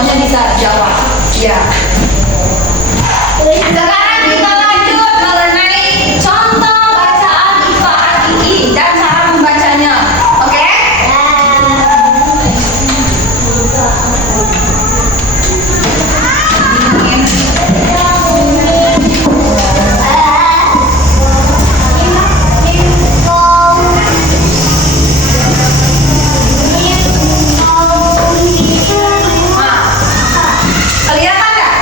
semuanya bisa jawab. Ya. Sekarang kita lanjut mengenai contoh bacaan IPA ATI dan cara membacanya. Oke? Kelihatan nggak?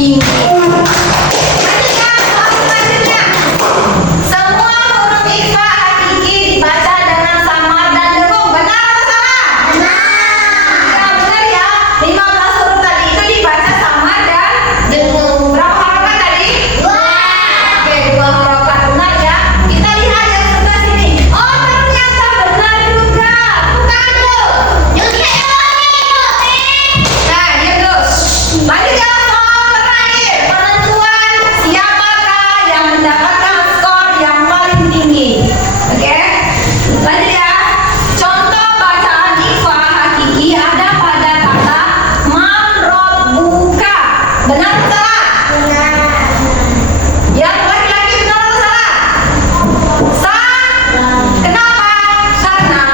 tinggi. Lanjutkan, soal selanjutnya. Semua huruf ikhfa hakiki dibaca dengan samar dan dengung. Benar atau salah? Ya, benar ya. 15 huruf tadi itu dibaca samar dan dengung. Berapa harokat tadi? Oke, 2 harokat. Benar ya. Kita lihat yang sebelah sini. Oh, ternyata benar juga. Bukan tuh. Nah, diam dulu. Lanjut ya, soal terakhir. Penentuan siapakah yang mendapatkan skor yang paling tinggi. Oke. Lanjut ya. Contoh bacaan ikhfa hakiki ada pada kata man rabbuka. Benar atau salah? Yang laki-laki benar atau salah? Salah. Kenapa? Karena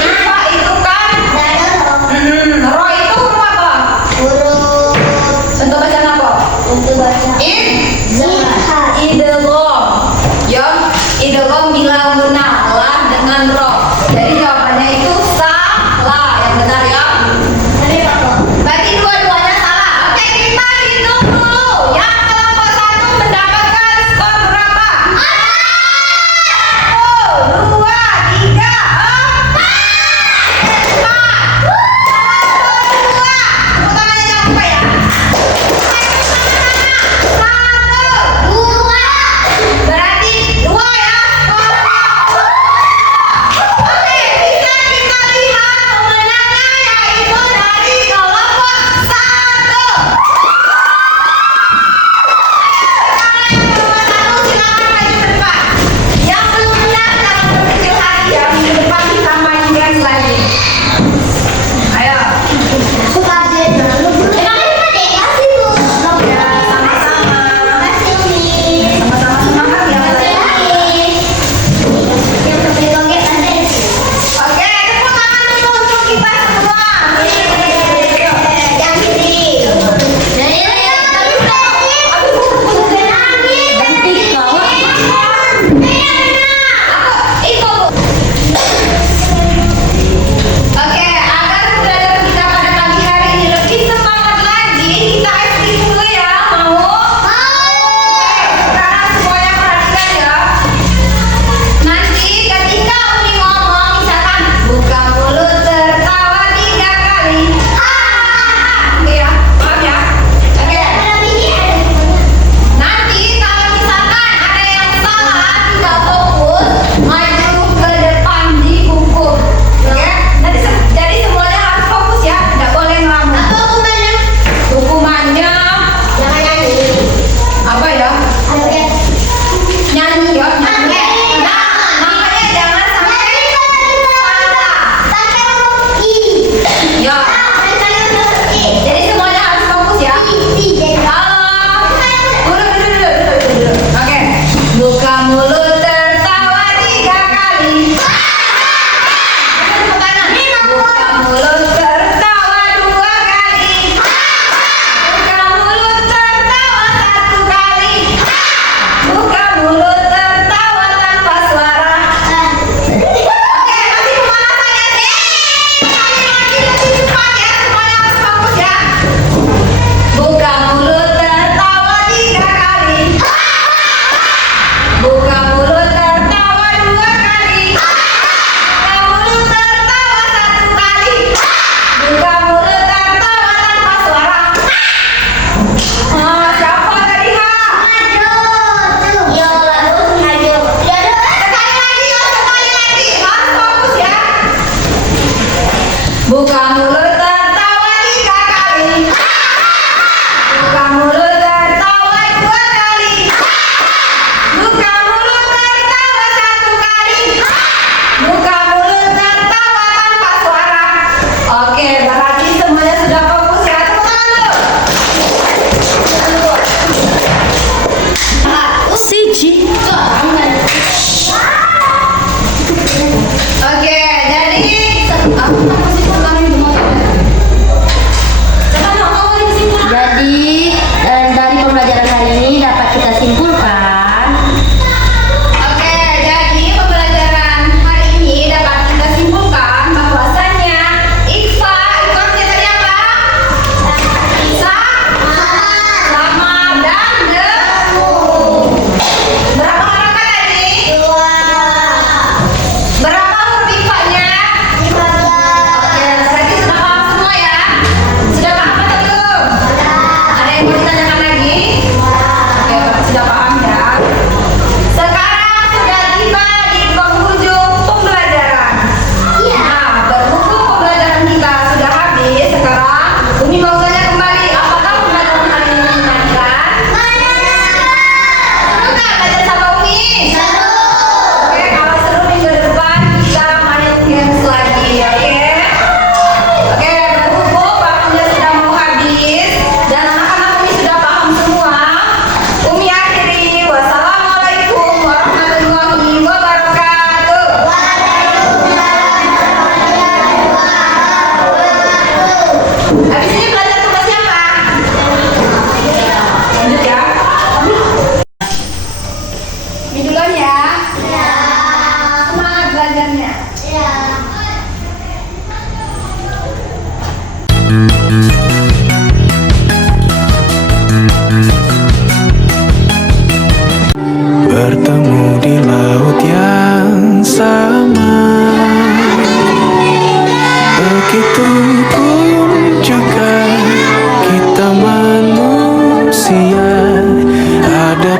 ikhfa itu kan ro itu huruf apa? Contoh bacaan apa? Idgham. Ya, idgham bila munalah dengan ro. Jadi jawabannya itu salah. Yang benar ya. Berarti dua-duanya salah. Oke, kita hitung dulu. Yang kelompok 1 mendapatkan skor berapa? 1, 2, 3, 4. 4. Tepuk tangannya jangan lupa ya. 1, 2,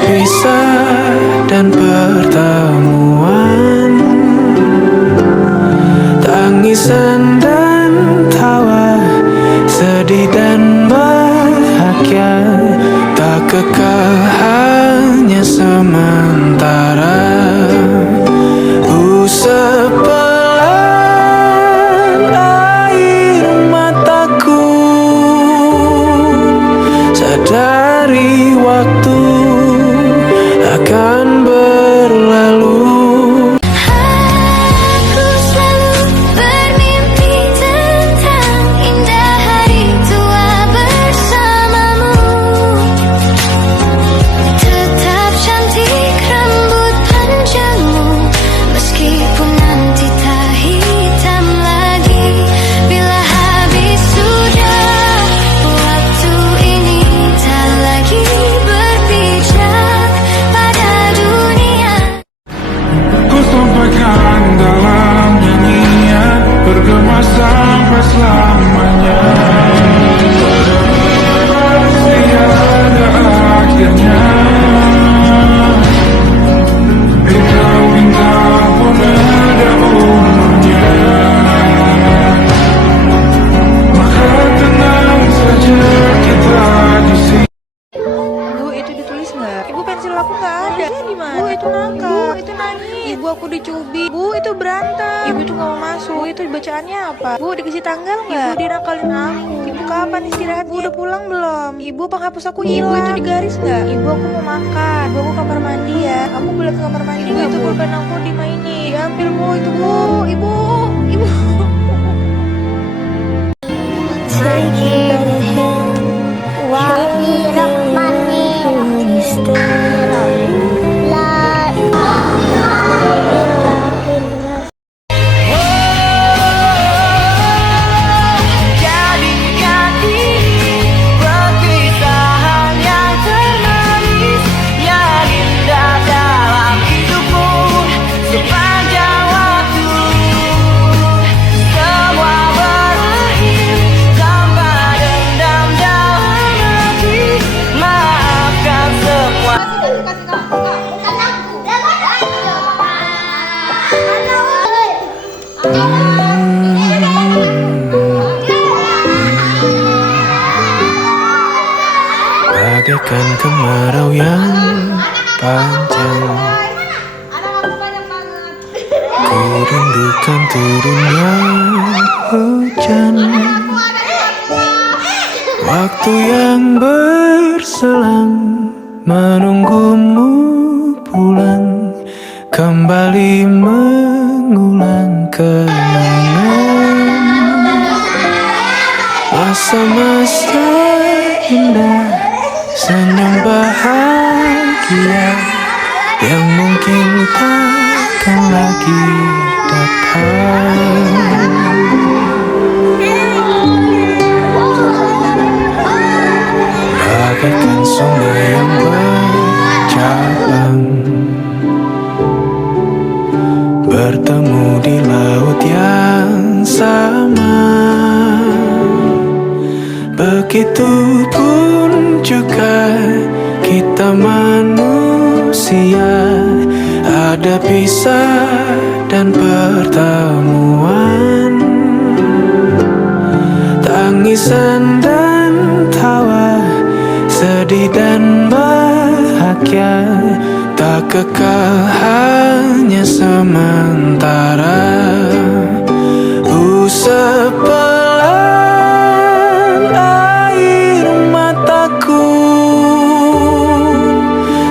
pisah dan pertemuan, tangisan dan tawa, sedih dan bahagia, tak kekal, hanya sementara. Usap pelan air mataku, sadari waktu akan berlalu. Aku selalu bermimpi tentang indah hari tua bersamamu. Tetap cantik rambut panjangmu, meskipun nanti tak hitam lagi. Bila habis sudah waktu ini, tak lagi berpijak pada dunia. Ku sampaikan dalam nyanyian, bergema sampai selamanya. Tiada akhirnya. Bintang-bintang pun ada umurnya. Maka tenang saja kita di sini. Bu, itu ditulis nggak? Ibu, pensil aku nggak ada. Di mana? Bu, itu nangka. Bu, itu nangis. Ibu, aku dicubit. Bu, itu berantem. Ibu itu nggak mau masuk. Bu, itu bacaannya apa? Bu, dikasih tanggal nggak? Ibu dinakalin aku. Ibu kapan istirahatnya? Bu, udah pulang belum? Ibu, penghapus aku hilang. Ibu, itu digaris nggak? Ibu, aku mau makan. Ibu, aku kamar mandi ya. Aku boleh ke kamar mandi nggak? Ibu, itu pulpen aku dimainin. Diambil, Bu, itu Bu. Ibu, Ibu. Jadikan ini perpisahan yang termanis, yang indah dalam hidupku sepanjang waktu. Semua berakhir tanpa dendam dalam hati. Maafkan semua. Bagaikan kemarau yang panjang, ku rindukan turunnya hujan. Waktu yang berselang menunggumu pulang, kembali mengulang kenangan masa-masa indah, senyum bahagia yang mungkin takkan lagi datang. Bagaikan sungai yang bercabang, bertemu di laut yang sama. Begitupun juga kita manusia, ada pisah dan pertemuan, tangisan dan tawa, sedih dan bahagia, tak kekal, hanya sementara. Usap pelan air mataku,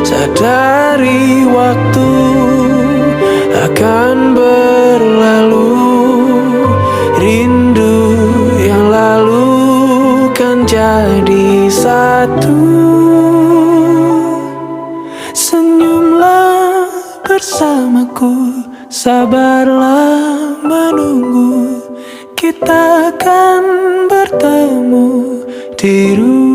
sadari waktu akan berlalu. Rindu yang lalu kan jadi satu. Senyumlah bersamaku, sabarlah menunggu, kita akan bertemu di rumah.